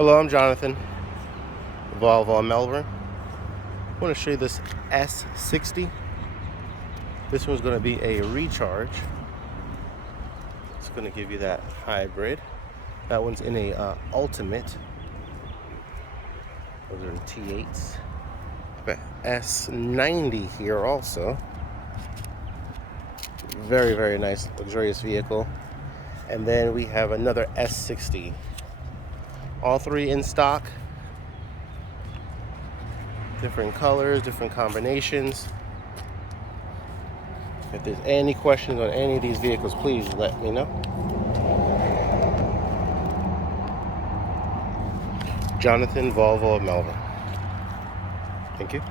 Hello, I'm Jonathan, Volvo Melbourne. I want to show you this S60. This one's going to be a recharge. It's going to give you that hybrid. That one's in a Ultimate. Those are T8s. Got S90 here also. Very, very nice, luxurious vehicle. And then we have another S60. All three in stock. Different colors, different combinations. If there's any questions on any of these vehicles, please let me know. Jonathan, Volvo of Melbourne. Thank you.